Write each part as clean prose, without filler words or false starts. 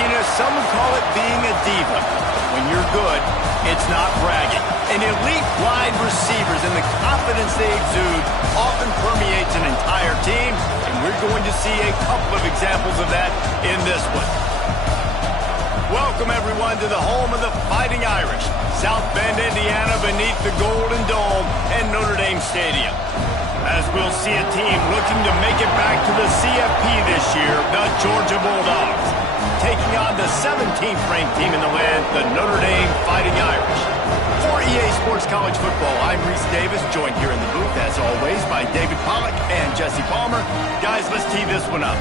cockiness, some would call it being a diva. When you're good, it's not bragging. And elite wide receivers and the confidence they exude often permeates an entire team, and we're going to see a couple of examples of that in this one. Welcome, everyone, to the home of the Fighting Irish, South Bend, Indiana, beneath the Golden Dome and Notre Dame Stadium. As we'll see a team looking to make it back to the CFP this year, the Georgia Bulldogs, taking on the 17th ranked team in the land, the Notre Dame Fighting Irish. For EA Sports College Football, I'm Reese Davis, joined here in the booth, as always, by David Pollack and Jesse Palmer. Guys, let's tee this one up.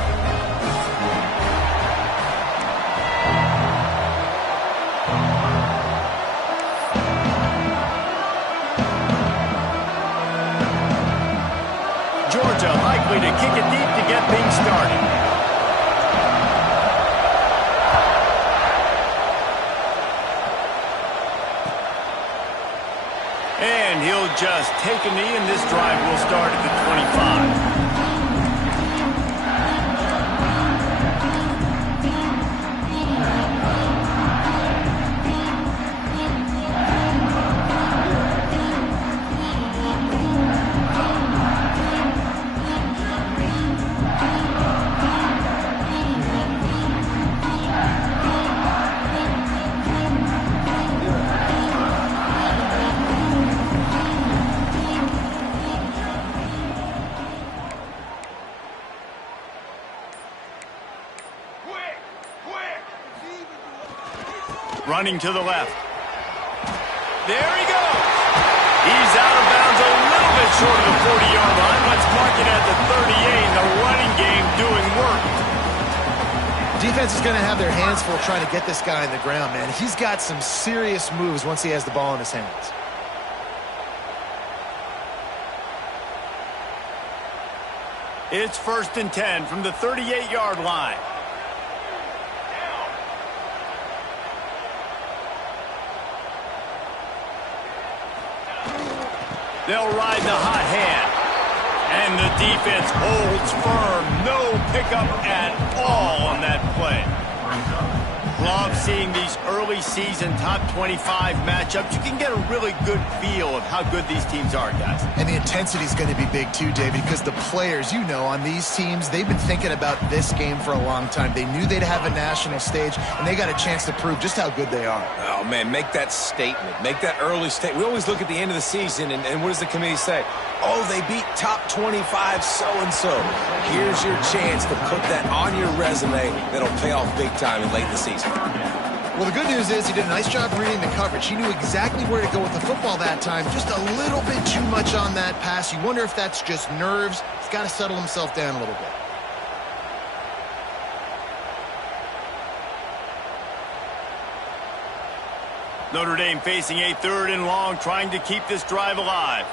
Georgia likely to kick it deep to get things started. And he'll just take a knee, and this drive will start at the 25. Running to the left. There he goes. He's out of bounds a little bit short of the 40-yard line. Let's mark it at the 38. The running game doing work. Defense is going to have their hands full trying to get this guy on the ground, man. He's got some serious moves once he has the ball in his hands. It's 1st and 10 from the 38-yard line. They'll ride the hot hand. And the defense holds firm. No pickup at all on that play. Love seeing these early season top 25 matchups. You can get a really good feel of how good these teams are, guys. And the intensity is going to be big too, David, because the players, you know, on these teams, they've been thinking about this game for a long time. They knew they'd have a national stage, and they got a chance to prove just how good they are. Oh, man, make that statement. Make that early statement. We always look at the end of the season, and what does the committee say? Oh, they beat top 25 so-and-so. Here's your chance to put that on your resume that'll pay off big time in late in the season. Well, the good news is he did a nice job reading the coverage. He knew exactly where to go with the football that time. Just a little bit too much on that pass. You wonder if that's just nerves. He's got to settle himself down a little bit. Notre Dame facing a 3rd and long, trying to keep this drive alive.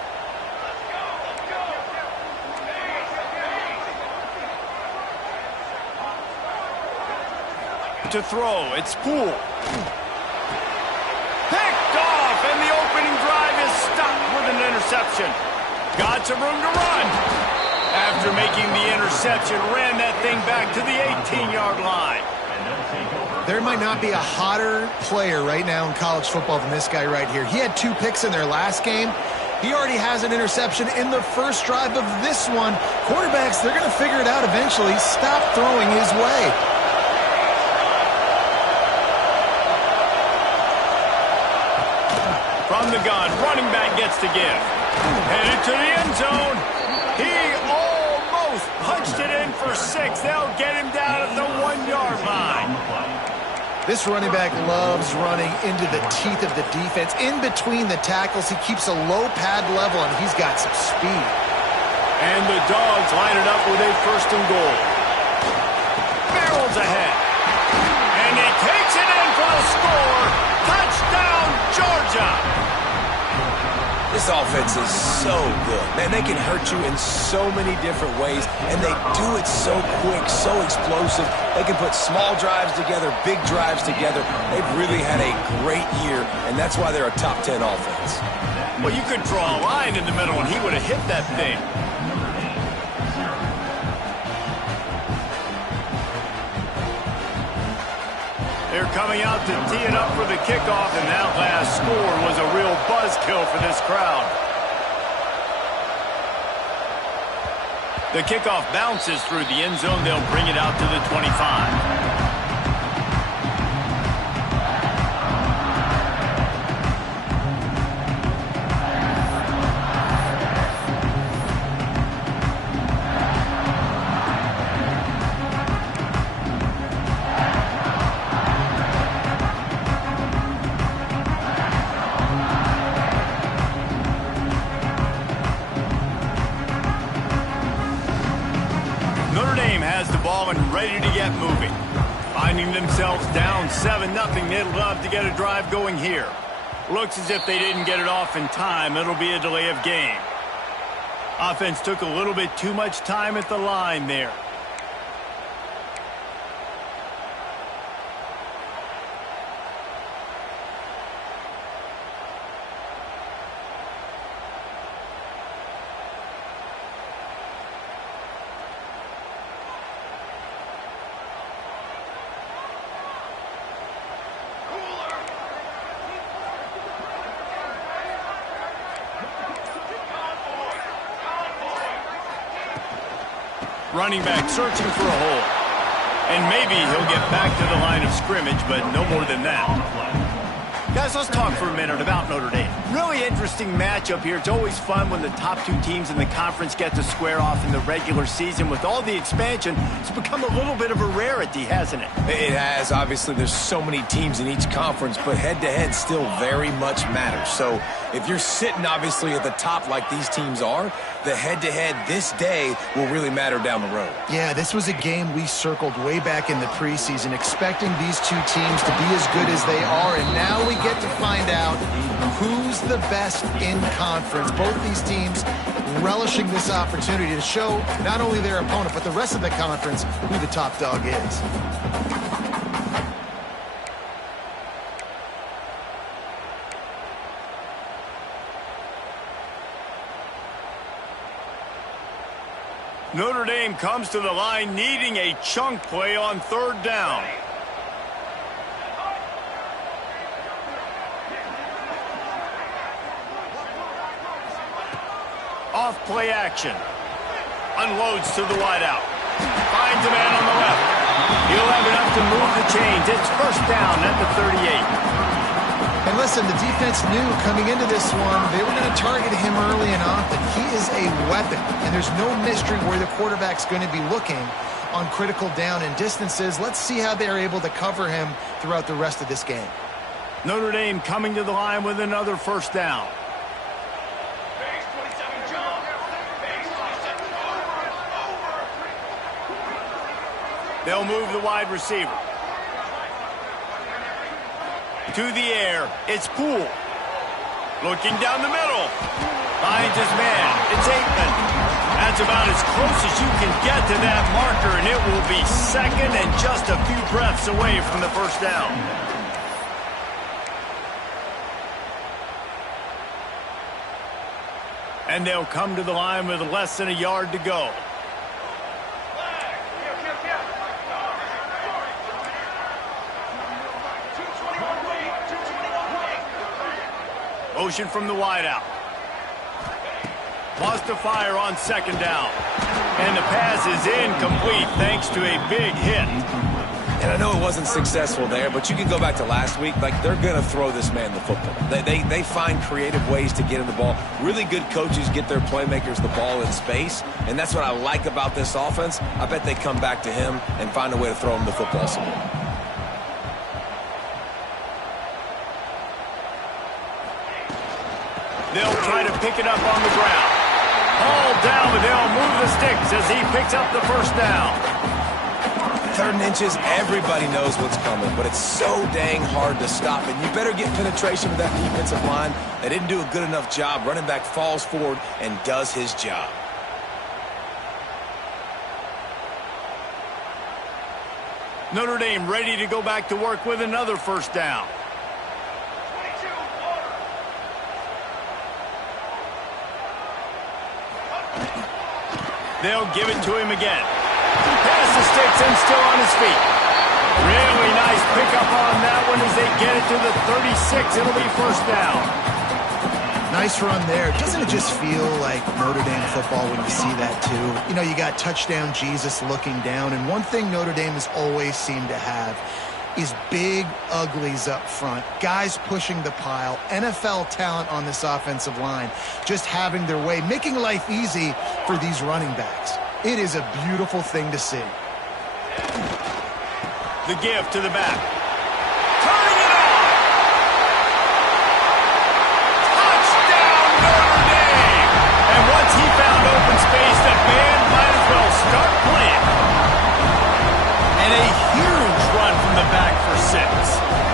To throw, it's Poole. Picked off, and the opening drive is stopped with an interception. Got some room to run. After making the interception, ran that thing back to the 18-yard line. There might not be a hotter player right now in college football than this guy right here. He had 2 picks in their last game. He already has an interception in the first drive of this one. Quarterbacks, they're going to figure it out eventually. Stop throwing his way. From the gun, running back gets to give. Headed to the end zone. He almost punched it in for 6. They'll get him down at the 1-yard line. This running back loves running into the teeth of the defense. In between the tackles, he keeps a low pad level, and he's got some speed. And the Dogs line it up with a 1st and goal. Barrels ahead. And he takes it in for the score. Touchdown, Georgia. This offense is so good. Man, they can hurt you in so many different ways, and they do it so quick, so explosive. They can put small drives together, big drives together. They've really had a great year, and that's why they're a top 10 offense. Well, you could draw a line in the middle, and he would have hit that thing. coming out to tee it up for the kickoff, and that last score was a real buzzkill for this crowd. The kickoff bounces through the end zone. They'll bring it out to the 25. And ready to get moving. Finding themselves down 7-0. They'd love to get a drive going here. Looks as if they didn't get it off in time. It'll be a delay of game. Offense took a little bit too much time at the line there. Running back searching for a hole. And maybe he'll get back to the line of scrimmage, but no more than that. Guys, let's talk for a minute about Notre Dame. Really interesting matchup here. It's always fun when the top two teams in the conference get to square off in the regular season. With all the expansion, it's become a little bit of a rarity, hasn't it? It has. Obviously, there's so many teams in each conference, but head-to-head still very much matters. So if you're sitting, obviously, at the top like these teams are, the head-to-head this day will really matter down the road. Yeah, this was a game we circled way back in the preseason, expecting these two teams to be as good as they are, and now we get to find out who's the best in conference. Both these teams relishing this opportunity to show not only their opponent, but the rest of the conference who the top dog is. Notre Dame comes to the line needing a chunk play on third down. Off play action. Unloads to the wideout. Finds a man on the left. He'll have enough to move the chains. It's first down at the 38. And listen, the defense knew coming into this one, they were going to target him early and often. He is a weapon, and there's no mystery where the quarterback's going to be looking on critical down and distances. Let's see how they're able to cover him throughout the rest of this game. Notre Dame coming to the line with another first down. They'll move the wide receiver. To the air, it's Poole. Looking down the middle. Finds his man. It's Aikman. That's about as close as you can get to that marker, and it will be second and just a few breaths away from the first down. And they'll come to the line with less than a yard to go. Motion from the wideout. Lost to fire on second down. And the pass is incomplete thanks to a big hit. And I know it wasn't successful there, but you can go back to last week. Like, they're going to throw this man the football. They find creative ways to get him the ball. Really good coaches get their playmakers the ball in space, and that's what I like about this offense. I bet they come back to him and find a way to throw him the football some more. They'll try to pick it up on the ground. Hauled down, but they'll move the sticks as he picks up the first down. 3rd and inches, everybody knows what's coming, but it's so dang hard to stop. And you better get penetration with that defensive line. They didn't do a good enough job. Running back falls forward and does his job. Notre Dame ready to go back to work with another first down. They'll give it to him again. Past the sticks and still on his feet. Really nice pickup on that one as they get it to the 36. It'll be first down. Nice run there. Doesn't it just feel like Notre Dame football when you see that too? You know, you got touchdown Jesus looking down, and one thing Notre Dame has always seemed to have is big uglies up front, guys pushing the pile, NFL talent on this offensive line, just having their way, making life easy for these running backs. It is a beautiful thing to see. The give to the back. Turning it on! Touchdown, Notre Dame! And once he found open space, the band might as well start playing. And a huge run from the back for 6.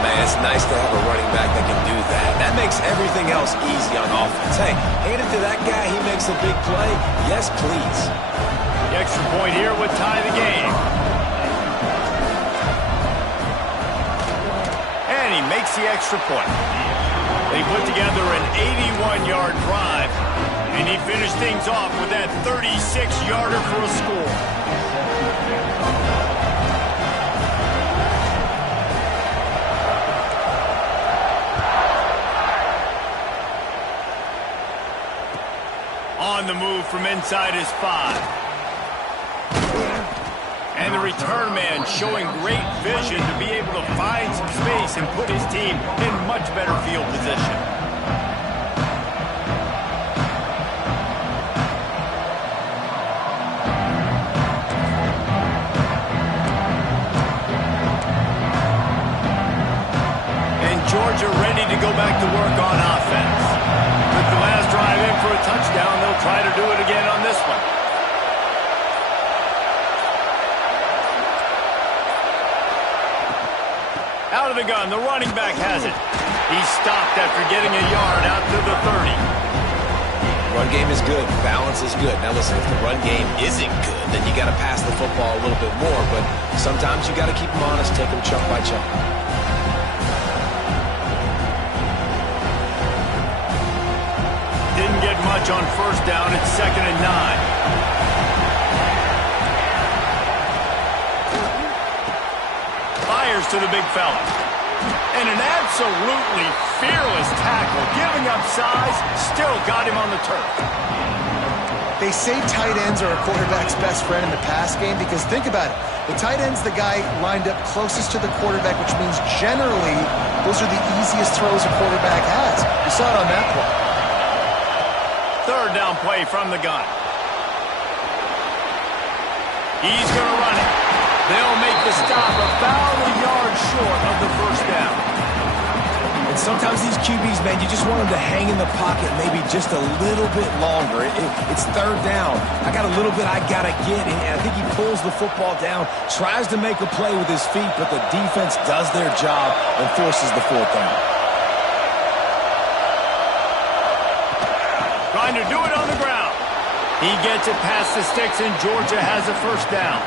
Man, it's nice to have a running back that can do that. That makes everything else easy on offense. Hey, hand it to that guy, he makes a big play. Yes, please. The extra point here would tie the game. And he makes the extra point. They put together an 81-yard drive, and he finished things off with that 36-yarder for a score. On the move from inside his 5. And the return man showing great vision to be able to find some space and put his team in much better field position. And Georgia ready to go back to work on offense. With the last drive in for a touchdown, they'll try to do it again on this one. Out of the gun, the running back has it. He's stopped after getting a yard out to the 30. Run game is good. Balance is good. Now listen, if the run game isn't good, then you got to pass the football a little bit more. But sometimes you got to keep them honest, take them chunk by chunk. Didn't get much on first down. It's 2nd and 9. Fires to the big fella. And an absolutely fearless tackle. Giving up size, still got him on the turf. They say tight ends are a quarterback's best friend in the pass game because think about it. The tight end's the guy lined up closest to the quarterback, which means generally those are the easiest throws a quarterback has. You saw it on that play. 3rd down play from the gun. He's going to run it. They'll make the stop about a yard short of the first down. And sometimes these QBs, man, you just want them to hang in the pocket maybe just a little bit longer. It's 3rd down. I got a little bit I got to get, and I think he pulls the football down, tries to make a play with his feet, but the defense does their job and forces the 4th down. Trying to do it on the ground. He gets it past the sticks, and Georgia has a first down.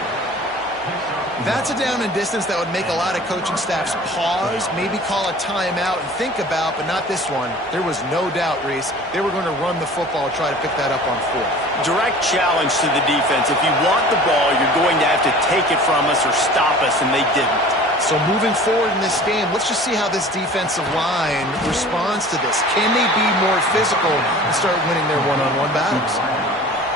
That's a down and distance that would make a lot of coaching staffs pause, maybe call a timeout and think about, but not this one. There was no doubt, Reese, they were going to run the football, try to pick that up on 4th. Direct challenge to the defense. If you want the ball, you're going to have to take it from us or stop us, and they didn't. So moving forward in this game, let's just see how this defensive line responds to this. Can they be more physical and start winning their one-on-one battles?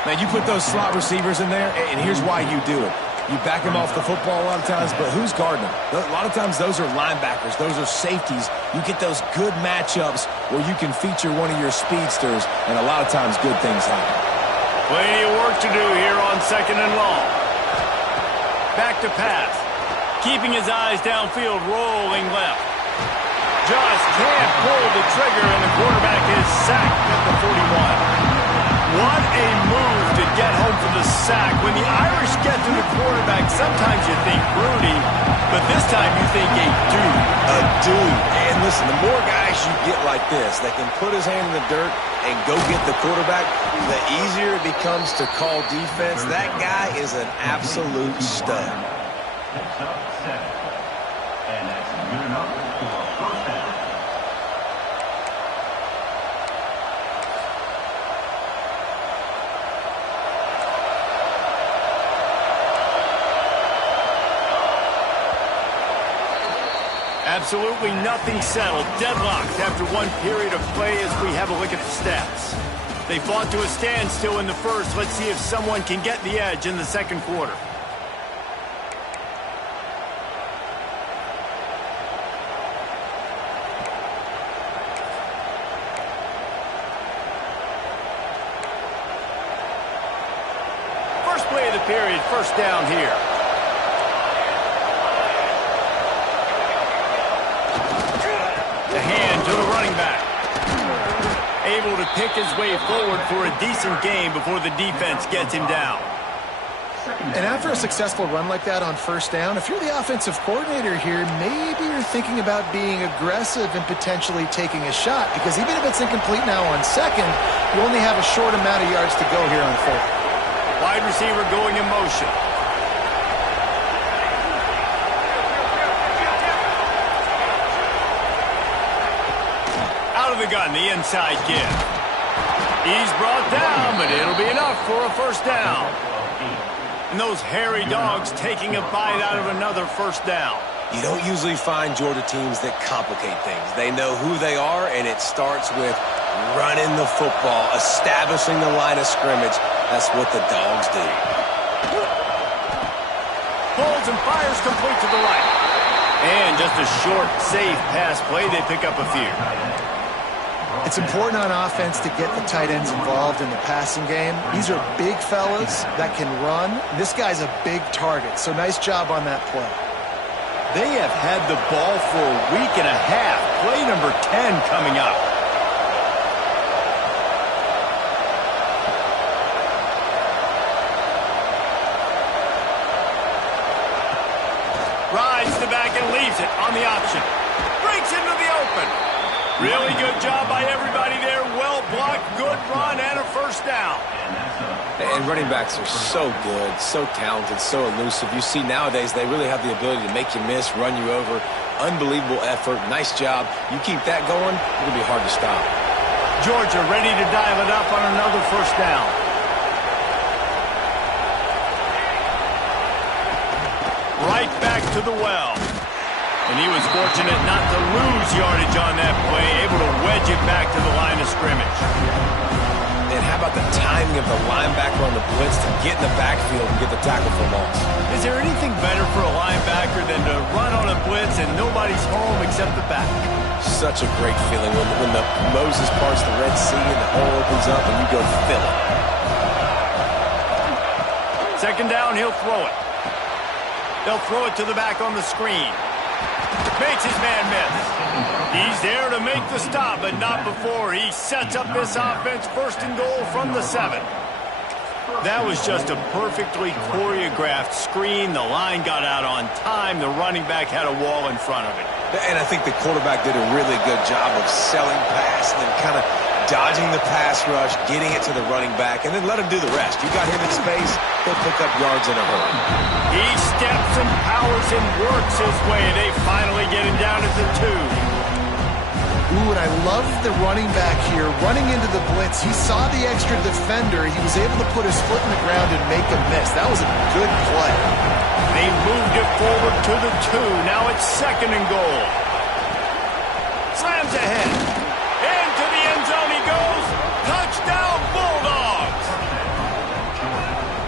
Now, you put those slot receivers in there, and here's why you do it. You back them off the football a lot of times, but who's guarding them? A lot of times those are linebackers. Those are safeties. You get those good matchups where you can feature one of your speedsters, and a lot of times good things happen. Plenty of work to do here on 2nd and long. Back to pass. Keeping his eyes downfield, rolling left. Just can't pull the trigger, and the quarterback is sacked at the 41. What a move to get home for the sack. When the Irish get to the quarterback, sometimes you think Rudy, but this time you think a dude. A dude. And listen, the more guys you get like this that can put his hand in the dirt and go get the quarterback, the easier it becomes to call defense. That guy is an absolute stud. And that's good enough for a first down. Absolutely nothing settled. Deadlocked after one period of play as we have a look at the stats. They fought to a standstill in the first. Let's see if someone can get the edge in the second quarter. First play of the period, first down here. The hand to the running back. Able to pick his way forward for a decent game before the defense gets him down. And after a successful run like that on first down, if you're the offensive coordinator here, maybe you're thinking about being aggressive and potentially taking a shot, because even if it's incomplete now on second, you only have a short amount of yards to go here on fourth. Wide receiver going in motion. Out of the gun, the inside give. He's brought down, but it'll be enough for a first down. And those hairy dogs taking a bite out of another first down. You don't usually find Georgia teams that complicate things. They know who they are, and it starts with running the football, establishing the line of scrimmage. That's what the dogs do. Pulls and fires complete to the right. And just a short, safe pass play. They pick up a few. It's important on offense to get the tight ends involved in the passing game. These are big fellas that can run. This guy's a big target, so nice job on that play. They have had the ball for a week and a half. Play number 10 coming up. Rides the back and leaves it on the option. Breaks into the open. Really good job by everybody there. Well blocked, good run, and a first down. And running backs are so good, so talented, so elusive. You see nowadays they really have the ability to make you miss, run you over. Unbelievable effort. Nice job. You keep that going, it'll be hard to stop. Georgia ready to dial it up on another first down. Right back to the well. And he was fortunate not to lose yardage on that play, able to wedge it back to the line of scrimmage. And how about the timing of the linebacker on the blitz to get in the backfield and get the tackle for loss? Is there anything better for a linebacker than to run on a blitz and nobody's home except the back? Such a great feeling when the Moses parts the Red Sea and the hole opens up and you go fill it. Second down, he'll throw it. They'll throw it to the back on the screen. Makes his man miss. He's there to make the stop, but not before. He sets up this offense first and goal from the 7. That was just a perfectly choreographed screen. The line got out on time. The running back had a wall in front of it. And I think the quarterback did a really good job of selling pass and then kind of dodging the pass rush, getting it to the running back, and then let him do the rest. You got him in space, he'll pick up yards in a hurry. He steps and powers and works his way. They finally get him down at the 2. Ooh, and I love the running back here. Running into the blitz, he saw the extra defender. He was able to put his foot in the ground and make a miss. That was a good play. They moved it forward to the 2. Now it's second and goal. Slams ahead. Into the end zone he goes. Touchdown, Bulldogs!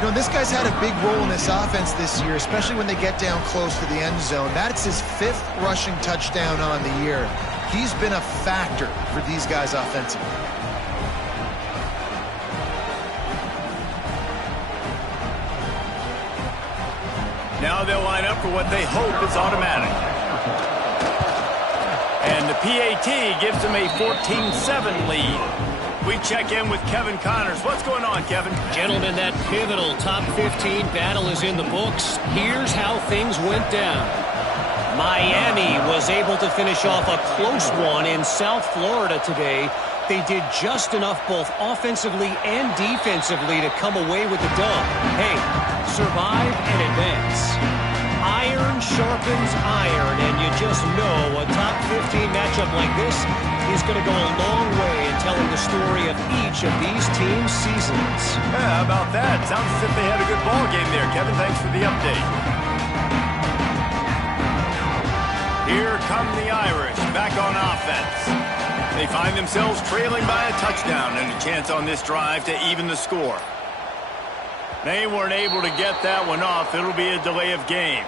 You know, this guy's had a big role in this offense this year, especially when they get down close to the end zone. That's his 5th rushing touchdown on the year. He's been a factor for these guys offensively. Now they'll line up for what they hope is automatic. And the PAT gives them a 14-7 lead. We check in with Kevin Connors. What's going on, Kevin? Gentlemen, that pivotal top 15 battle is in the books. Here's how things went down. Miami was able to finish off a close one in South Florida today. They did just enough both offensively and defensively to come away with the dub. Hey, survive and advance. Iron sharpens iron, and you just know a top 15 matchup like this is going to go a long way in telling the story of each of these teams' seasons. Yeah, how about that? Sounds as if they had a good ball game there. Kevin, thanks for the update. Here come the Irish back on offense. They find themselves trailing by a touchdown and a chance on this drive to even the score. They weren't able to get that one off. It'll be a delay of game.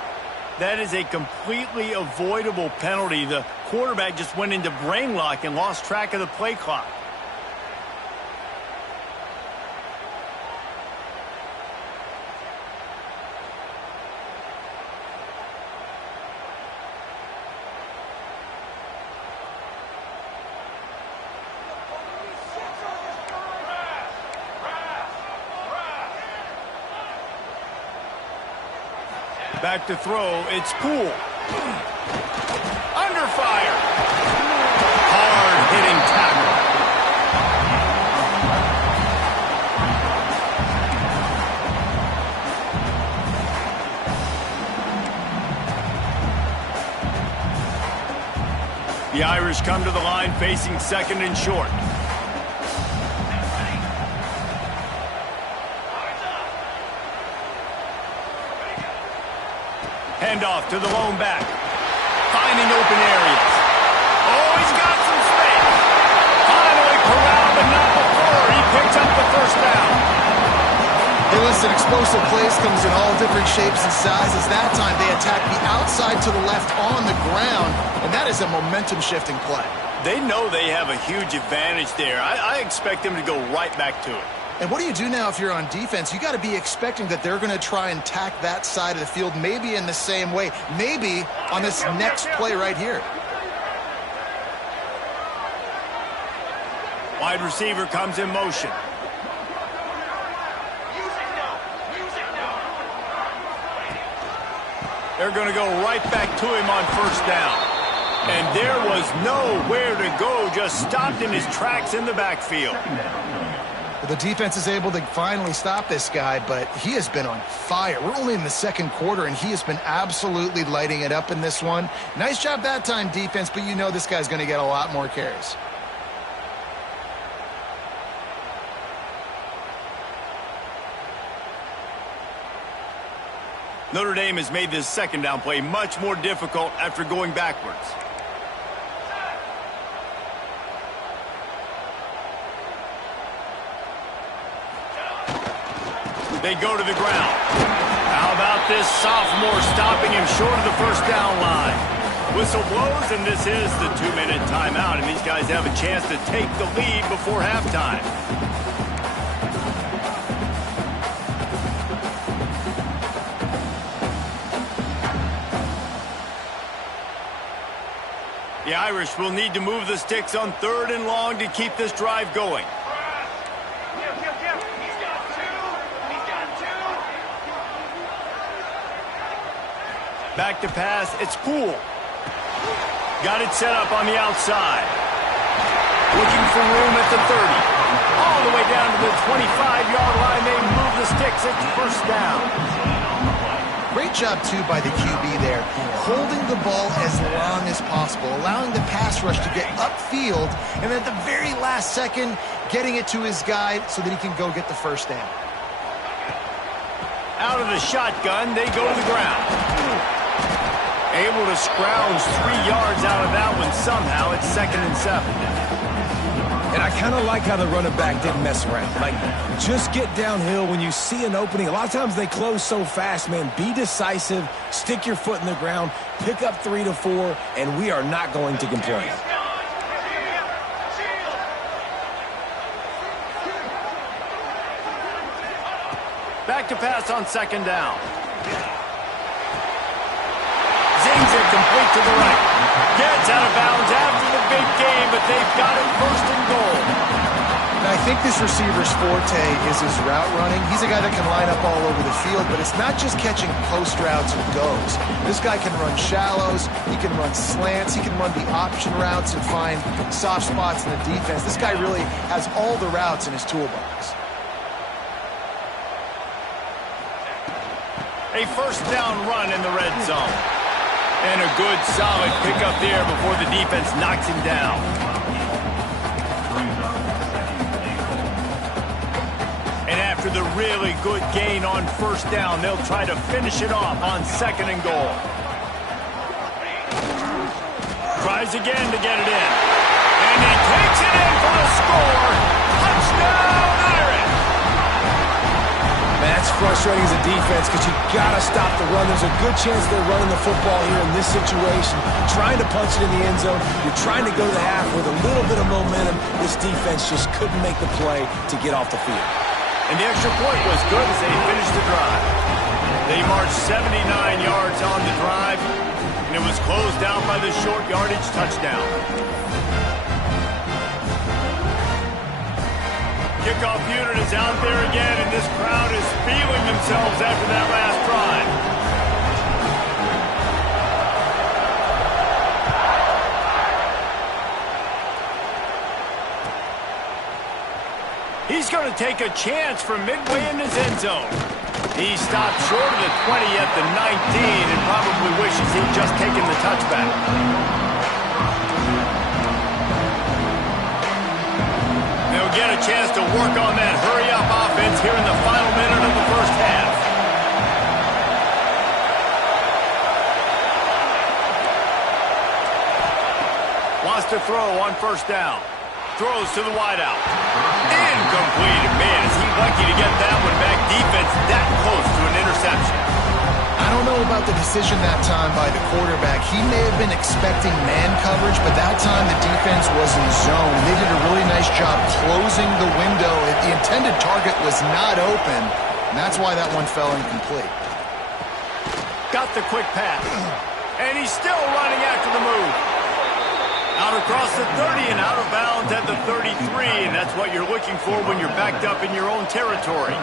That is a completely avoidable penalty. The quarterback just went into brain lock and lost track of the play clock. Back to throw, it's Poole. Under fire. Hard-hitting tackle. The Irish come to the line facing second and short. Handoff to the lone back. Finding open areas. Oh, he's got some space. Finally corralled, but not before. He picks up the first down. Hey, listen, explosive plays comes in all different shapes and sizes. That time they attack the outside to the left on the ground, and that is a momentum-shifting play. They know they have a huge advantage there. I expect them to go right back to it. And what do you do now if you're on defense? You got to be expecting that they're going to try and tack that side of the field, maybe in the same way, maybe on this next play right here. Wide receiver comes in motion. They're going to go right back to him on first down. And there was nowhere to go, just stopped in his tracks in the backfield. The defense is able to finally stop this guy, but he has been on fire. We're only in the second quarter, and he has been absolutely lighting it up in this one. Nice job that time, defense, but you know this guy's going to get a lot more carries. Notre Dame has made this second down play much more difficult after going backwards. They go to the ground. How about this sophomore stopping him short of the first down line? Whistle blows, and this is the 2-minute timeout, and these guys have a chance to take the lead before halftime. The Irish will need to move the sticks on 3rd and long to keep this drive going. Back to pass, it's Poole. Got it set up on the outside. Looking for room at the 30. All the way down to the 25-yard line. They move the sticks. It's first down. Great job, too, by the QB there. Holding the ball as long as possible, allowing the pass rush to get upfield, and at the very last second, getting it to his guy so that he can go get the first down. Out of the shotgun, they go to the ground. Able to scrounge 3 yards out of that one somehow. It's 2nd and 7. And I kind of like how the running back didn't mess around. Like, just get downhill when you see an opening. A lot of times they close so fast, man. Be decisive, stick your foot in the ground, pick up 3 to 4, and we are not going to complain. Back to pass on 2nd down. Zings it complete to the right. Gets out of bounds after the big game, but they've got it 1st and goal. Now, I think this receiver's forte is his route running. He's a guy that can line up all over the field, but it's not just catching post routes and goes. This guy can run shallows, he can run slants, he can run the option routes and find soft spots in the defense. This guy really has all the routes in his toolbox. A first down run in the red zone. And a good, solid pickup there before the defense knocks him down. And after the really good gain on first down, they'll try to finish it off on 2nd and goal. Tries again to get it in. And he takes it in for the score. Touchdown, Irish! Man, that's frustrating as a defense because you got to stop the run. There's a good chance they're running the football here in this situation. Trying to punch it in the end zone. You're trying to go to the half with a little bit of momentum. This defense just couldn't make the play to get off the field. And the extra point was good as they finished the drive. They marched 79 yards on the drive, and it was closed out by the short yardage touchdown. Kickoff unit is out there again, and this crowd is feeling themselves after that last drive. He's going to take a chance from midway in his end zone. He stopped short of the 20 at the 19 and probably wishes he'd just taken the touchback. They'll get a chance to work on that hurry-up offense here in the final minute of the first half. Wants to throw on first down. Throws to the wideout. Incomplete. Man, is he lucky to get that one back. Defense that close to an interception. I don't know about the decision that time by the quarterback. He may have been expecting man coverage, but that time the defense was in zone. They did a really nice job closing the window. The intended target was not open, and that's why that one fell incomplete. Got the quick pass. And he's still running after the move. Out across the 30 and out of bounds at the 33, and that's what you're looking for when you're backed up in your own territory.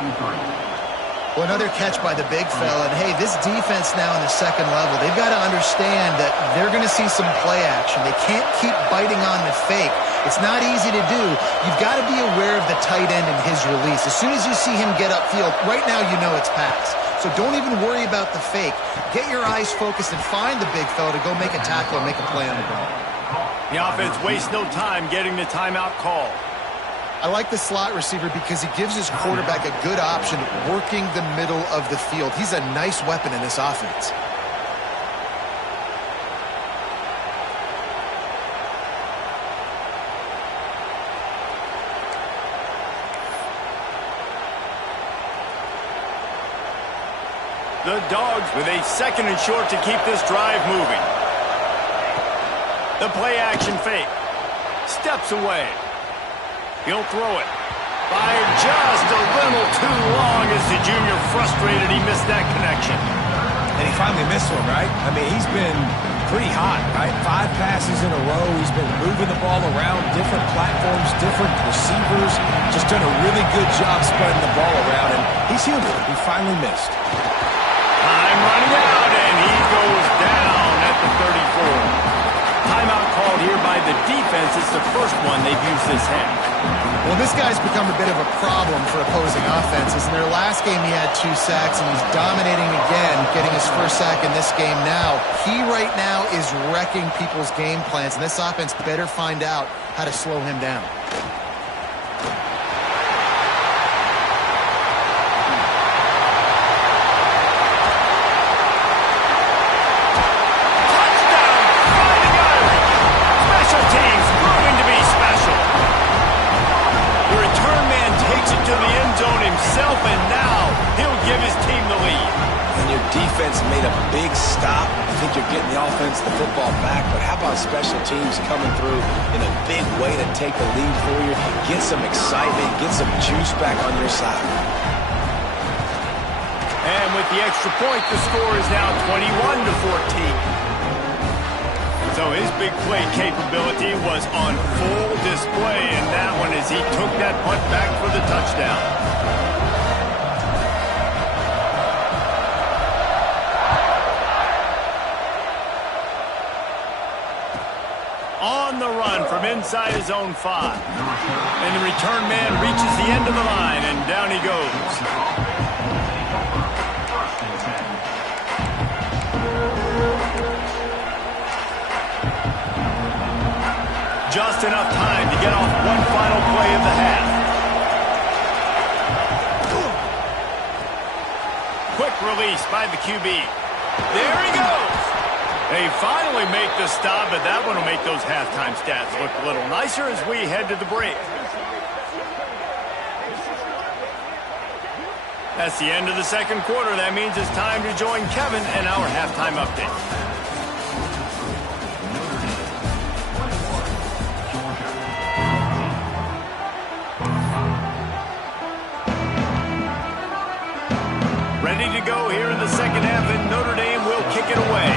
Well, another catch by the big fella. And, hey, this defense now in the second level, they've got to understand that they're going to see some play action. They can't keep biting on the fake. It's not easy to do. You've got to be aware of the tight end and his release. As soon as you see him get upfield, right now you know it's pass. So don't even worry about the fake. Get your eyes focused and find the big fella to go make a tackle and make a play on the ball. The offense wastes no time getting the timeout call. I like the slot receiver because he gives his quarterback a good option working the middle of the field. He's a nice weapon in this offense. The Dogs with a second and short to keep this drive moving. The play-action fake. Steps away. He'll throw it. Fired just a little too long as the junior frustrated he missed that connection. And he finally missed one, right? I mean, he's been pretty hot, right? 5 passes in a row. He's been moving the ball around, different platforms, different receivers. Just done a really good job spreading the ball around, and he's human. He finally missed. Time running out, and he goes down at the 34. Timeout called here by the defense. It's the first one they've used this half. Well, this guy's become a bit of a problem for opposing offenses. In their last game, he had 2 sacks, and he's dominating again, getting his first sack in this game now. He right now is wrecking people's game plans, and this offense better find out how to slow him down. Himself, and now he'll give his team the lead. And your defense made a big stop. I think you're getting the offense, the football back, but how about special teams coming through in a big way to take the lead for you, get some excitement, get some juice back on your side. And with the extra point, the score is now 21-14. So his big play capability was on full display in that one as he took that punt back for the touchdown. On the run from inside his own 5. And the return man reaches the end of the line, and down he goes. Just enough time to get off one final play of the half. Quick release by the QB. There he goes. They finally make the stop, but that one will make those halftime stats look a little nicer as we head to the break. That's the end of the second quarter. That means it's time to join Kevin and our halftime update. Ready to go here in the second half, and Notre Dame will kick it away.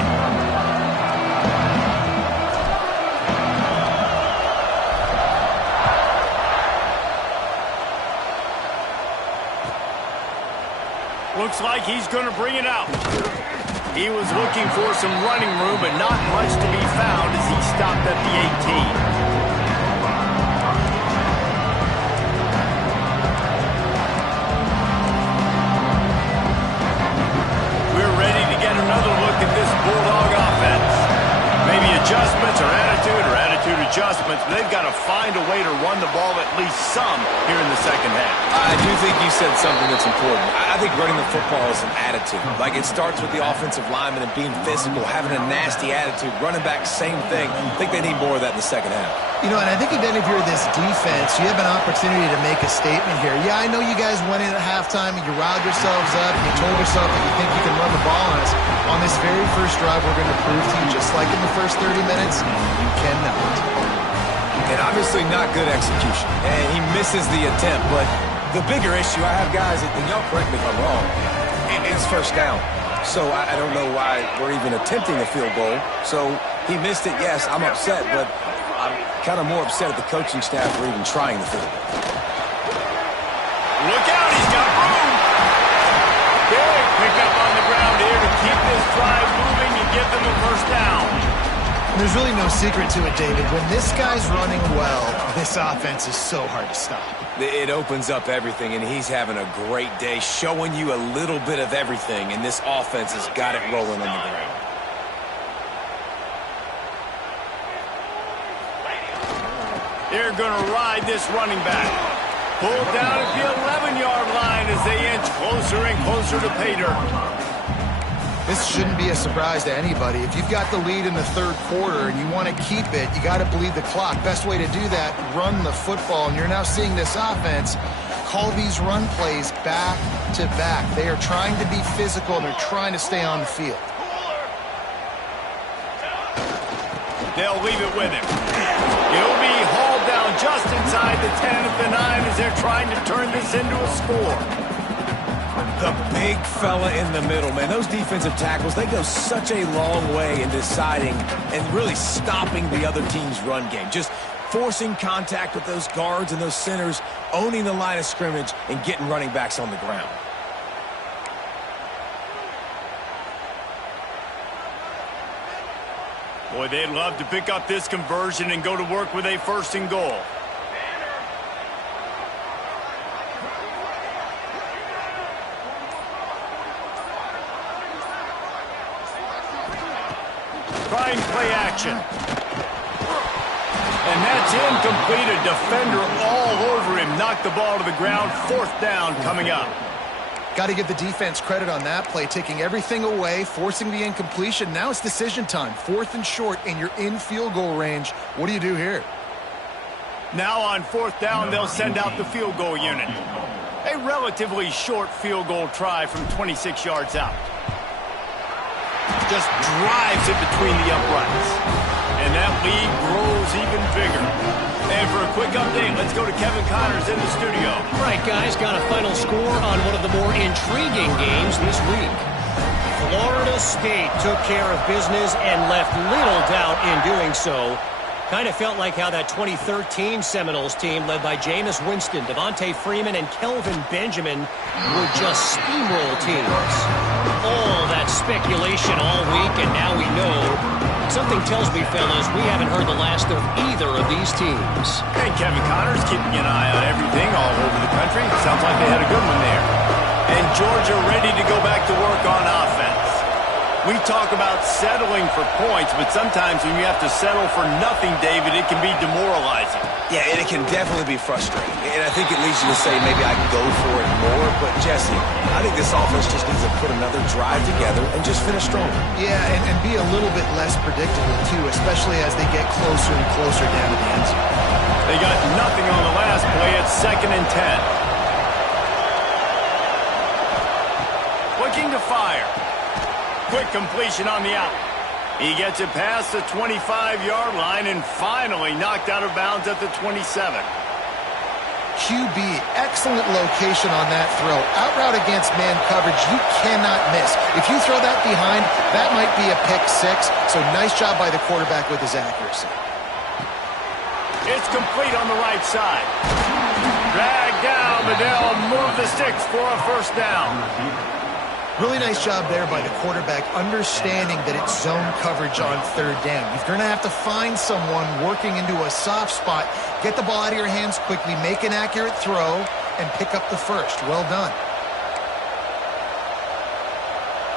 Looks like he's going to bring it out. He was looking for some running room, but not much to be found as he stopped at the 18. Another look at this Bulldog offense. Maybe adjustments or attitude adjustments, but they've got to find a way to run the ball at least some here in the second half. I do think you said something that's important. I think running the football is an attitude. Like, it starts with the offensive lineman and being physical, having a nasty attitude. Running back, same thing. I think they need more of that in the second half. You know, and I think even if you're this defense, you have an opportunity to make a statement here. Yeah, I know you guys went in at halftime and you riled yourselves up and you told yourself that you think you can run the ball on us. On this very first drive, we're going to prove to you, just like in the first 30 minutes, you cannot. And obviously not good execution. And he misses the attempt, but the bigger issue I have, guys, and y'all correct me if I'm wrong, it's first down. So I don't know why we're even attempting a field goal. So he missed it, yes, I'm upset, but I'm kind of more upset at the coaching staff for even trying the field goal. Look out, he's got room. Big pickup on the ground here to keep this drive moving and give them a first down. There's really no secret to it, David. When this guy's running well, this offense is so hard to stop. It opens up everything, and he's having a great day, showing you a little bit of everything, and this offense has got it rolling on the ground. They're going to ride this running back. Pulled down at the 11-yard line as they inch closer and closer to pay dirt. This shouldn't be a surprise to anybody. If you've got the lead in the third quarter and you want to keep it, you got to bleed the clock. Best way to do that, run the football. And you're now seeing this offense call these run plays back to back. They are trying to be physical and they're trying to stay on the field. They'll leave it with him. He'll be hauled down just inside the 10 at the 9 as they're trying to turn this into a score. The big fella in the middle, man. Those defensive tackles, they go such a long way in deciding and really stopping the other team's run game. Just forcing contact with those guards and those centers, owning the line of scrimmage, and getting running backs on the ground. Boy, they'd love to pick up this conversion and go to work with a first and goal. Trying play action. And that's incomplete. A defender all over him. Knocked the ball to the ground. Fourth down coming up. Got to give the defense credit on that play, taking everything away, forcing the incompletion. Now it's decision time. Fourth and short, and you're in field goal range. What do you do here? Now on fourth down, they'll send out the field goal unit. A relatively short field goal try from 26 yards out. Just drives it between the uprights. And that lead grows even bigger. And for a quick update, let's go to Kevin Connors in the studio. All right, guys, got a final score on one of the more intriguing games this week. Florida State took care of business and left little doubt in doing so. Kind of felt like how that 2013 Seminoles team led by Jameis Winston, Devontae Freeman, and Kelvin Benjamin would just steamroll teams. All that speculation all week, and now we know. Something tells me, fellas, we haven't heard the last of either of these teams. And Kevin Connors keeping an eye on everything all over the country. Sounds like they had a good one there. And Georgia ready to go back to work on offense. We talk about settling for points, but sometimes when you have to settle for nothing, David, it can be demoralizing. Yeah, and it can definitely be frustrating. And I think it leads you to say maybe I can go for it more. But, Jesse, I think this offense just needs to put another drive together and just finish stronger. Yeah, and be a little bit less predictable, too, especially as they get closer and closer down to the end zone. They got nothing on the last play. It's 2nd and 10. Looking to fire. Quick completion on the out. He gets it past the 25-yard line and finally knocked out of bounds at the 27. QB, excellent location on that throw. Out route against man coverage, you cannot miss. If you throw that behind, that might be a pick 6. So nice job by the quarterback with his accuracy. It's complete on the right side. Dragged down, but they'll move the sticks for a first down. Really nice job there by the quarterback, understanding that it's zone coverage on 3rd down. You're going to have to find someone working into a soft spot, get the ball out of your hands quickly, make an accurate throw, and pick up the first. Well done.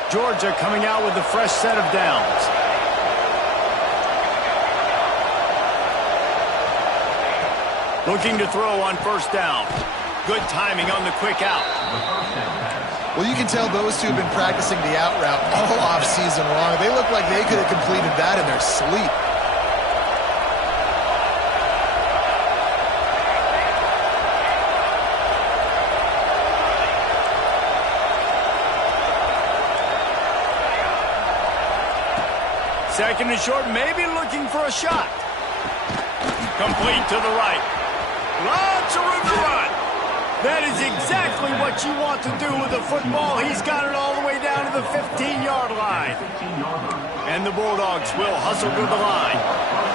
Georgia coming out with a fresh set of downs. Looking to throw on 1st down. Good timing on the quick out. Well, you can tell those two have been practicing the out route all off-season long. They look like they could have completed that in their sleep. Second and short, maybe looking for a shot. Complete to the right. Lots of room to run. That is exactly what you want to do with the football. He's got it all the way down to the 15-yard line. And the Bulldogs will hustle to the line.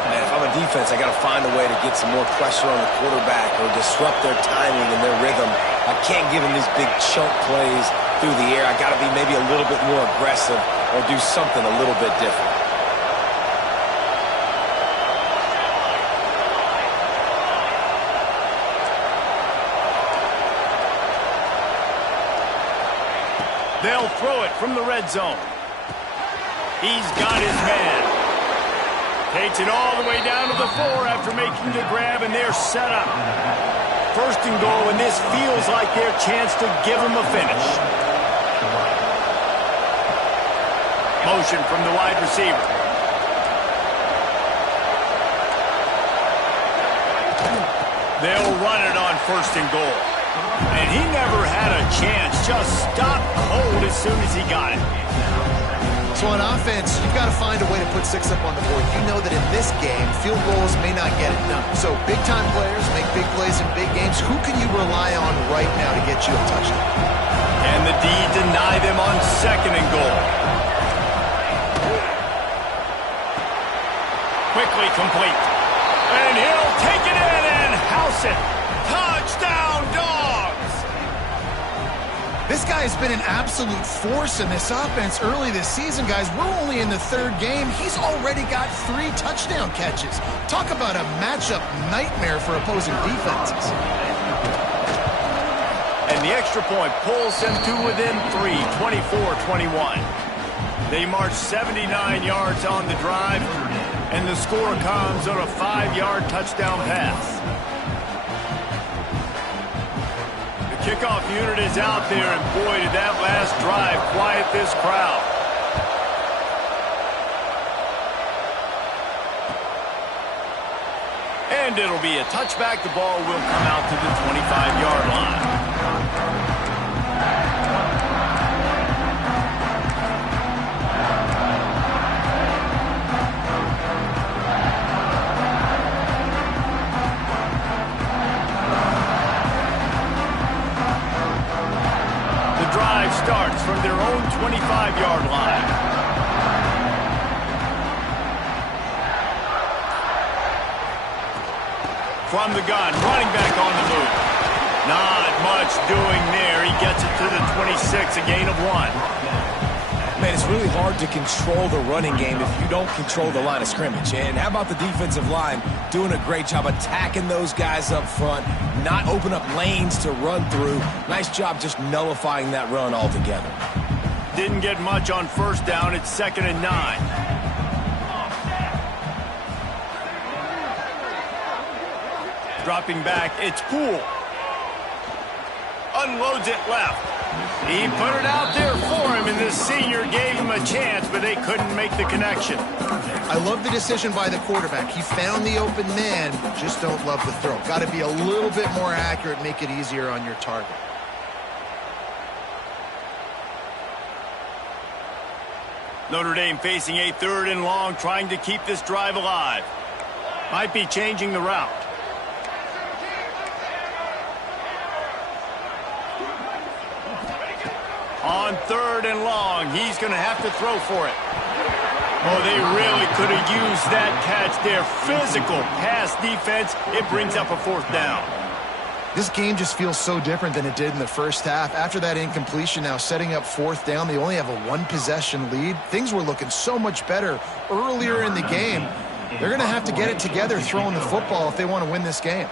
Man, if I'm a defense, I got to find a way to get some more pressure on the quarterback or disrupt their timing and their rhythm. I can't give them these big chunk plays through the air. I got to be maybe a little bit more aggressive or do something a little bit different. They'll throw it from the red zone. He's got his man. Takes it all the way down to the 4 after making the grab, and they're set up. 1st and goal, and this feels like their chance to give them a finish. Motion from the wide receiver. They'll run it on 1st and goal. And he never had a chance. Just stopped cold as soon as he got it. So on offense, you've got to find a way to put 6 up on the board. You know that in this game, field goals may not get it done. So big-time players make big plays in big games. Who can you rely on right now to get you a touchdown? And the D deny them on 2nd and goal. Quickly complete. And he'll take it in and house it. Touchdown, Dogs! This guy has been an absolute force in this offense early this season, guys. We're only in the 3rd game. He's already got 3 touchdown catches. Talk about a matchup nightmare for opposing defenses. And the extra point pulls them to within 3, 24-21. They march 79 yards on the drive, and the score comes on a 5-yard touchdown pass. Kickoff unit is out there, and boy, did that last drive quiet this crowd. And it'll be a touchback. The ball will come out to the 25-yard line. Starts from their own 25-yard line. From the gun, running back on the move. Not much doing there. He gets it to the 26, a gain of 1. Man, it's really hard to control the running game if you don't control the line of scrimmage. And how about the defensive line doing a great job attacking those guys up front, not open up lanes to run through. Nice job just nullifying that run altogether. Didn't get much on 1st down. It's 2nd and 9. Dropping back, it's Poole. Unloads it left. He put it out there for him, and this senior gave him a chance, but they couldn't make the connection. I love the decision by the quarterback. He found the open man, just don't love the throw. Got to be a little bit more accurate, make it easier on your target. Notre Dame facing a 3rd and long, trying to keep this drive alive. Might be changing the route. On 3rd and long, he's going to have to throw for it. Oh, they really could have used that catch there. Physical pass defense. It brings up a 4th down. This game just feels so different than it did in the first half. After that incompletion, now setting up 4th down, they only have a 1-possession lead. Things were looking so much better earlier in the game. They're going to have to get it together throwing the football if they want to win this game.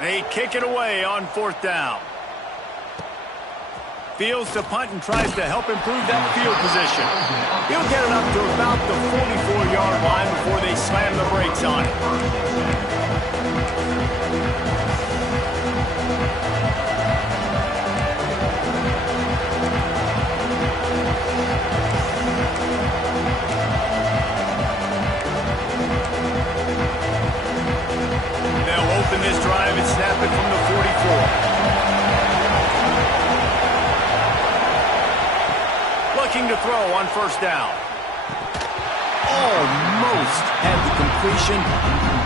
They kick it away on 4th down. Fields to punt and tries to help improve that field position. He'll get it up to about the 44-yard line before they slam the brakes on it. They'll open this drive and snap it from the 44. Looking to throw on 1st down. Almost had the completion,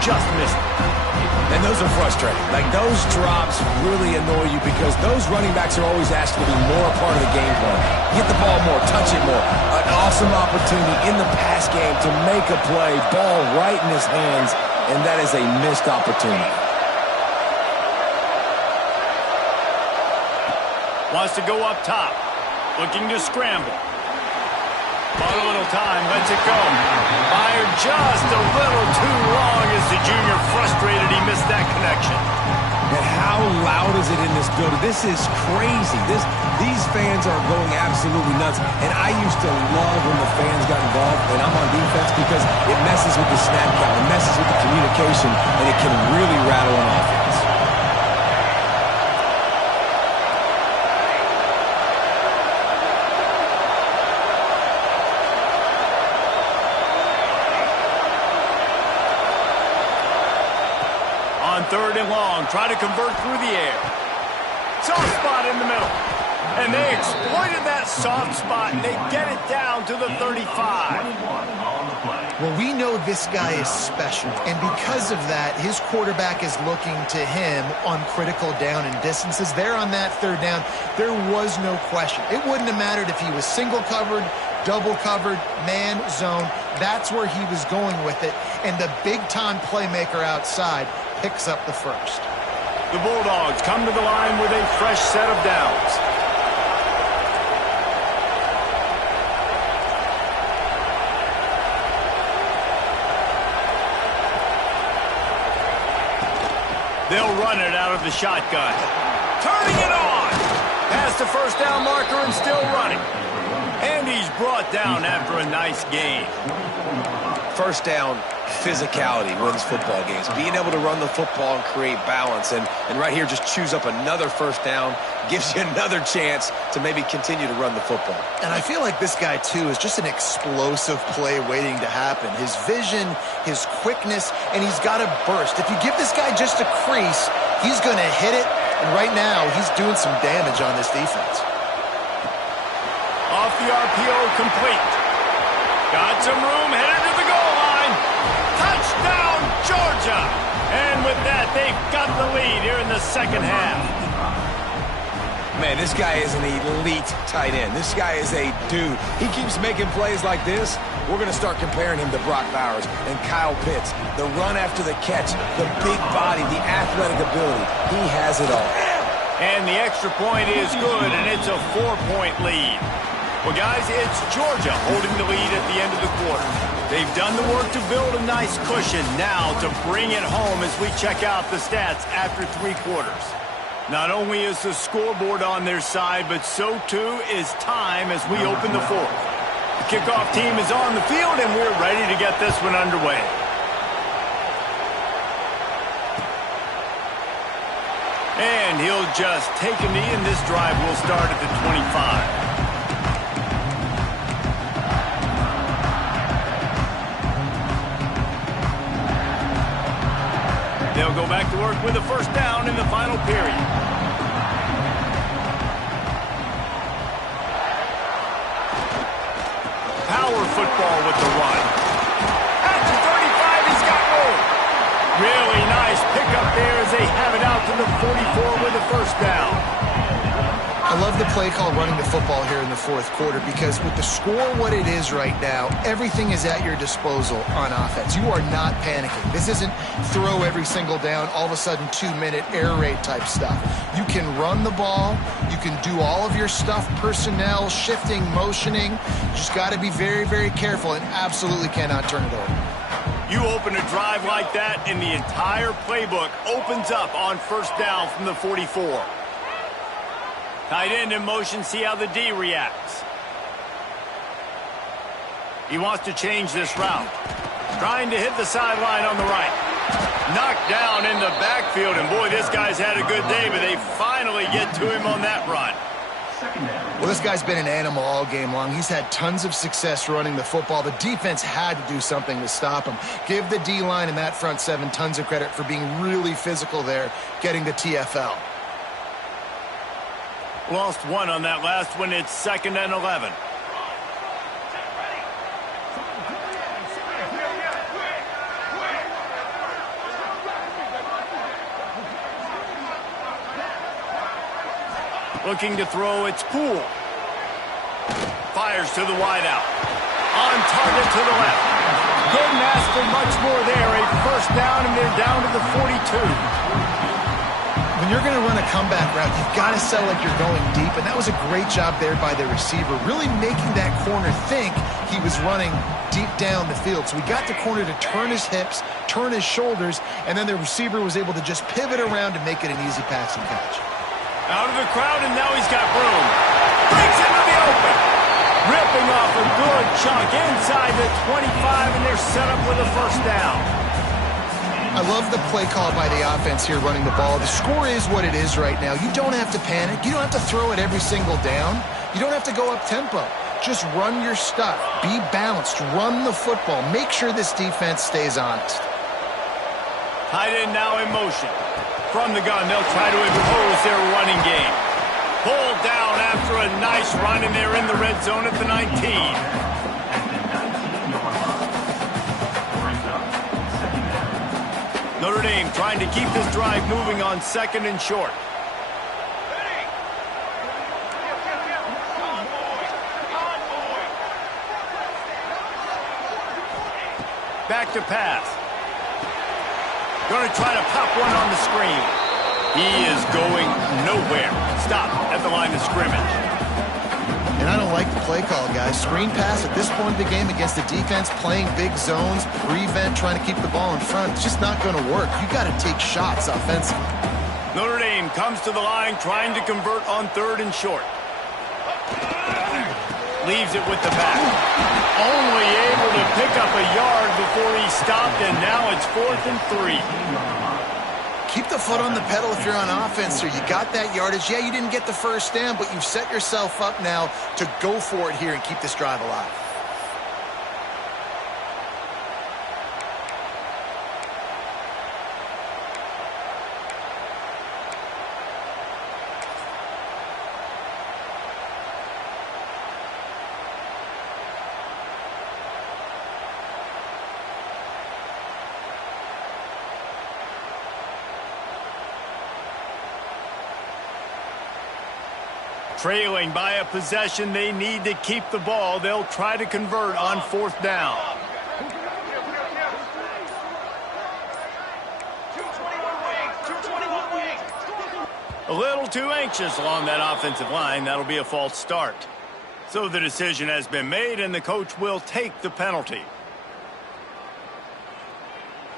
just missed it. And those are frustrating. Like, those drops really annoy you because those running backs are always asked to be more a part of the game plan. Get the ball more, touch it more. An awesome opportunity in the pass game to make a play, ball right in his hands, and that is a missed opportunity. Wants to go up top. Looking to scramble. Bought a little time, lets it go. Fired just a little too long as the junior frustrated he missed that connection. And how loud is it in this building? This is crazy. These fans are going absolutely nuts. And I used to love when the fans got involved and I'm on defense because it messes with the snap count, it messes with the communication, and it can really rattle an offense. On 3rd and long, try to convert through the air. Soft spot in the middle. And they exploited that soft spot, and they get it down to the 35. Well, we know this guy is special, and because of that, his quarterback is looking to him on critical down and distances. There on that 3rd down, there was no question. It wouldn't have mattered if he was single covered, double covered, man, zone. That's where he was going with it, and the big-time playmaker outside picks up the 1st. The Bulldogs come to the line with a fresh set of downs. They'll run it out of the shotgun. Turning it on! Past the 1st down marker and still running. And he's brought down after a nice gain. 1st down, physicality wins football games. Being able to run the football and create balance. And right here, just choose up another 1st down, gives you another chance to maybe continue to run the football. And I feel like this guy, too, is just an explosive play waiting to happen. His vision, his quickness, and he's got a burst. If you give this guy just a crease, he's going to hit it. And right now, he's doing some damage on this defense. Off the RPO, complete. Got some room, headed to the goal line. Touchdown, Georgia! And with that, they've got the lead here in the 2nd half. Man, this guy is an elite tight end. This guy is a dude. He keeps making plays like this. We're going to start comparing him to Brock Bowers and Kyle Pitts. The run after the catch, the big body, the athletic ability. He has it all. And the extra point is good, and it's a 4-point lead. Well, guys, it's Georgia holding the lead at the end of the quarter. They've done the work to build a nice cushion. Now to bring it home as we check out the stats after 3 quarters. Not only is the scoreboard on their side, but so too is time as we open the 4th. The kickoff team is on the field, and we're ready to get this one underway. And he'll just take a knee, and this drive will start at the 25. They'll go back to work with a first down in the final period. Power football with the run. At the 35, he's got room. Really nice pickup there as they have it out to the 44 with a first down. I love the play call running the football here in the fourth quarter because with the score what it is right now, everything is at your disposal on offense. You are not panicking. This isn't throw every single down, all of a sudden 2-minute air raid type stuff. You can run the ball. You can do all of your stuff, personnel, shifting, motioning. You just got to be very, very careful and absolutely cannot turn it over. You open a drive like that, and the entire playbook opens up on first down from the 44. Tight end in motion, see how the D reacts. He wants to change this route. Trying to hit the sideline on the right. Knocked down in the backfield, and boy, this guy's had a good day, but they finally get to him on that run. Well, this guy's been an animal all game long. He's had tons of success running the football. The defense had to do something to stop him. Give the D-line and that front seven tons of credit for being really physical there, getting the TFL. Lost one on that last one. It's 2nd and 11. Looking to throw, it's Poole. Fires to the wideout. On target to the left. Couldn't ask for much more there. A first down, and they're down to the 42. When you're going to run a comeback route, you've got to sell like you're going deep, and that was a great job there by the receiver, really making that corner think he was running deep down the field. So we got the corner to turn his hips, turn his shoulders, and then the receiver was able to just pivot around and make it an easy passing catch. Out of the crowd, and now he's got room. Breaks into the open. Ripping off a good chunk inside the 25, and they're set up with a first down. I love the play call by the offense here running the ball. The score is what it is right now. You don't have to panic. You don't have to throw it every single down. You don't have to go up tempo. Just run your stuff. Be balanced. Run the football. Make sure this defense stays honest. Tight end now in motion. From the gun, they'll try to impose their running game. Pulled down after a nice run, and they're in the red zone at the 19. Notre Dame trying to keep this drive moving on 2nd and short. Back to pass. Going to try to pop one on the screen. He is going nowhere. Stop at the line of scrimmage. And I don't like the play call, guys. Screen pass at this point of the game against the defense, playing big zones, prevent, trying to keep the ball in front. It's just not going to work. You got to take shots offensively. Notre Dame comes to the line, trying to convert on 3rd and short. Leaves it with the back. Only able to pick up a yard before he stopped, and now it's 4th and 3. Keep the foot on the pedal if you're on offense here. You got that yardage. Yeah, you didn't get the first down, but you've set yourself up now to go for it here and keep this drive alive. Trailing by a possession, they need to keep the ball. They'll try to convert on 4th down. A little too anxious along that offensive line. That'll be a false start. So the decision has been made, and the coach will take the penalty.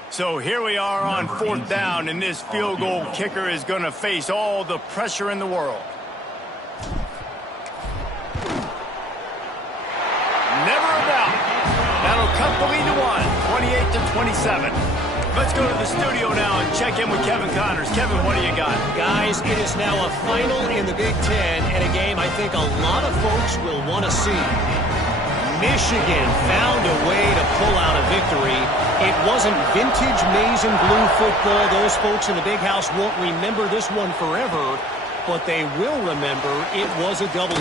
So here we are on 4th down, and this field goal kicker is going to face all the pressure in the world. Never a doubt. That'll cut the lead to 1, 28-27. Let's go to the studio now and check in with Kevin Connors. Kevin, what do you got? Guys, it is now a final in the Big Ten and a game I think a lot of folks will want to see. Michigan found a way to pull out a victory. It wasn't vintage maize and blue football. Those folks in the big house won't remember this one forever, but they will remember it was a W.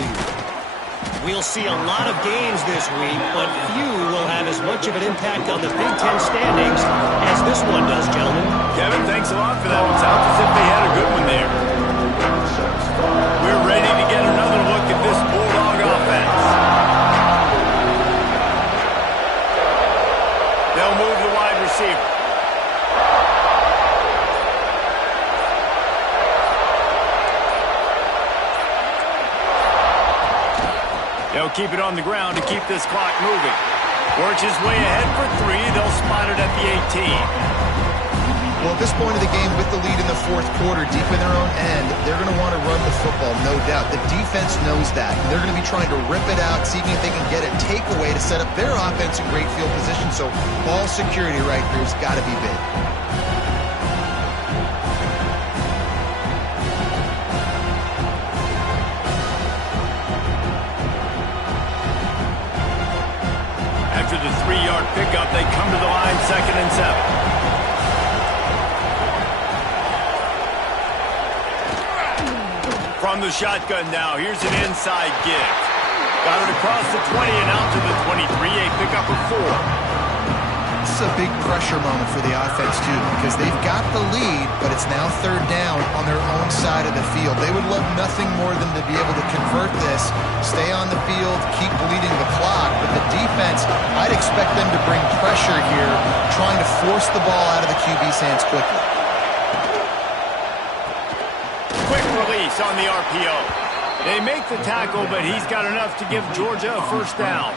We'll see a lot of games this week, but few will have as much of an impact on the Big Ten standings as this one does, gentlemen. Kevin, thanks a lot for that one. Sounds as if they had a good one there. We're ready to get another look at this Bulldog offense. They'll move the wide receiver. They'll keep it on the ground to keep this clock moving. Works his way ahead for 3. They'll spot it at the 18. Well, at this point of the game, with the lead in the fourth quarter, deep in their own end, they're going to want to run the football, no doubt. The defense knows that. They're going to be trying to rip it out, seeing if they can get a takeaway to set up their offense in great field position. So ball security right here has got to be big. After the 3-yard pickup, they come to the line, 2nd and 7. From the shotgun now, here's an inside give. Got it across the 20 and out to the 23, a pickup of 4. This is a big pressure moment for the offense, too, because they've got the lead, but it's now 3rd down on their own side of the field. They would love nothing more than to be able to convert this, stay on the field, keep bleeding the clock. But the defense, I'd expect them to bring pressure here, trying to force the ball out of the QB's hands quickly. Quick release on the RPO. They make the tackle, but he's got enough to give Georgia a 1st down.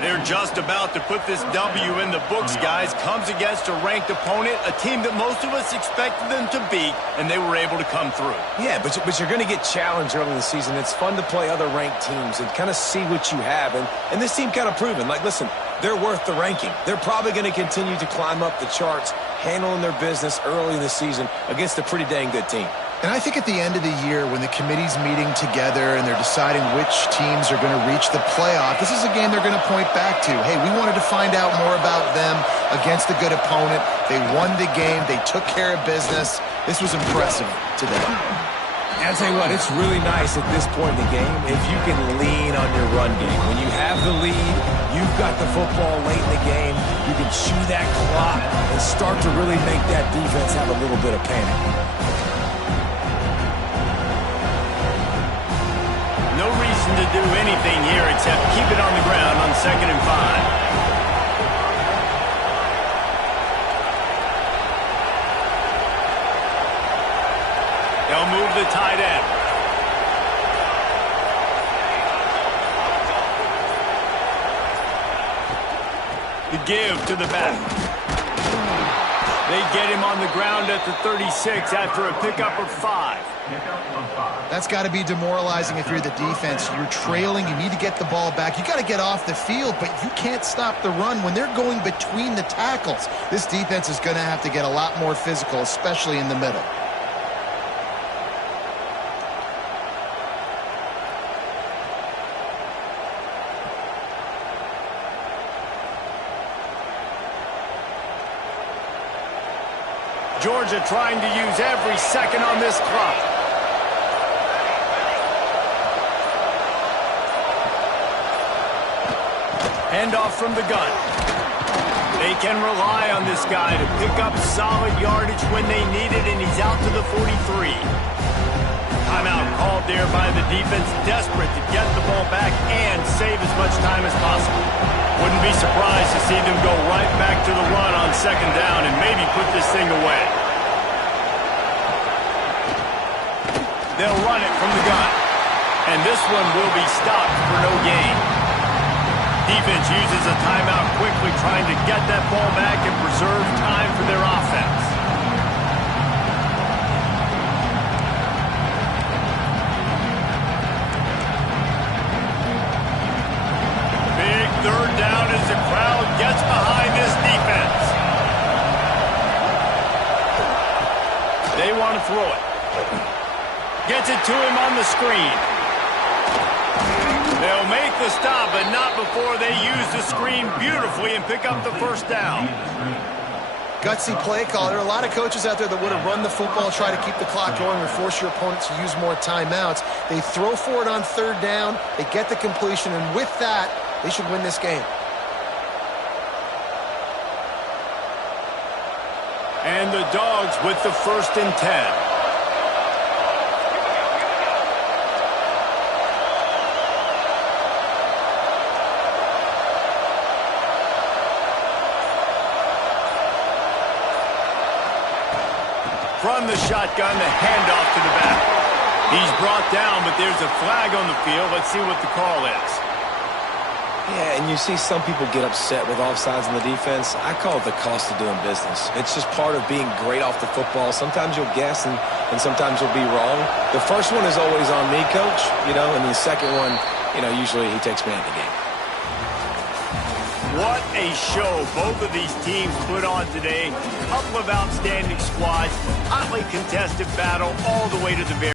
They're just about to put this W in the books, guys. Comes against a ranked opponent, a team that most of us expected them to beat, and they were able to come through. Yeah, but you're going to get challenged early in the season. It's fun to play other ranked teams and kind of see what you have. And this team kind of proven, like, listen, they're worth the ranking. They're probably going to continue to climb up the charts, handling their business early in the season against a pretty dang good team. And I think at the end of the year, when the committee's meeting together and they're deciding which teams are going to reach the playoff, this is a game they're going to point back to. Hey, we wanted to find out more about them against a good opponent. They won the game. They took care of business. This was impressive to them. I'll tell you what, it's really nice at this point in the game if you can lean on your run game. When you have the lead, you've got the football late in the game, you can chew that clock and start to really make that defense have a little bit of panic. No reason to do anything here except keep it on the ground on 2nd and 5. They'll move the tight end. The give to the back. They get him on the ground at the 36 after a pickup of 5. That's got to be demoralizing if you're the defense. You're trailing. You need to get the ball back. You got to get off the field, but you can't stop the run when they're going between the tackles. This defense is going to have to get a lot more physical, especially in the middle. Georgia trying to use every second on this clock. Handoff from the gun. They can rely on this guy to pick up solid yardage when they need it, and he's out to the 43. Timeout called there by the defense, desperate to get the ball back and save as much time as possible. Wouldn't be surprised to see them go right back to the run on 2nd down and maybe put this thing away. They'll run it from the gun. And this one will be stopped for no gain. Defense uses a timeout quickly, trying to get that ball back and preserve time for their offense. Big 3rd down as the crowd gets behind this defense. throw it. Gets it to him on the screen. They'll make the stop, but not before they use the screen beautifully and pick up the first down. Gutsy play call. There are a lot of coaches out there that would have run the football, try to keep the clock going, or force your opponent to use more timeouts. They throw for it on third down. They get the completion, and with that, they should win this game. And the Dogs with the 1st and 10. From the shotgun, the handoff to the back. He's brought down, but there's a flag on the field. Let's see what the call is. Yeah, and you see some people get upset with offsides in the defense. I call it the cost of doing business. It's just part of being great off the football. Sometimes you'll guess, and sometimes you'll be wrong. The first one is always on me, Coach, and the second one, usually he takes me out of the game. What a show both of these teams put on today. Couple of outstanding squads, hotly contested battle all the way to the very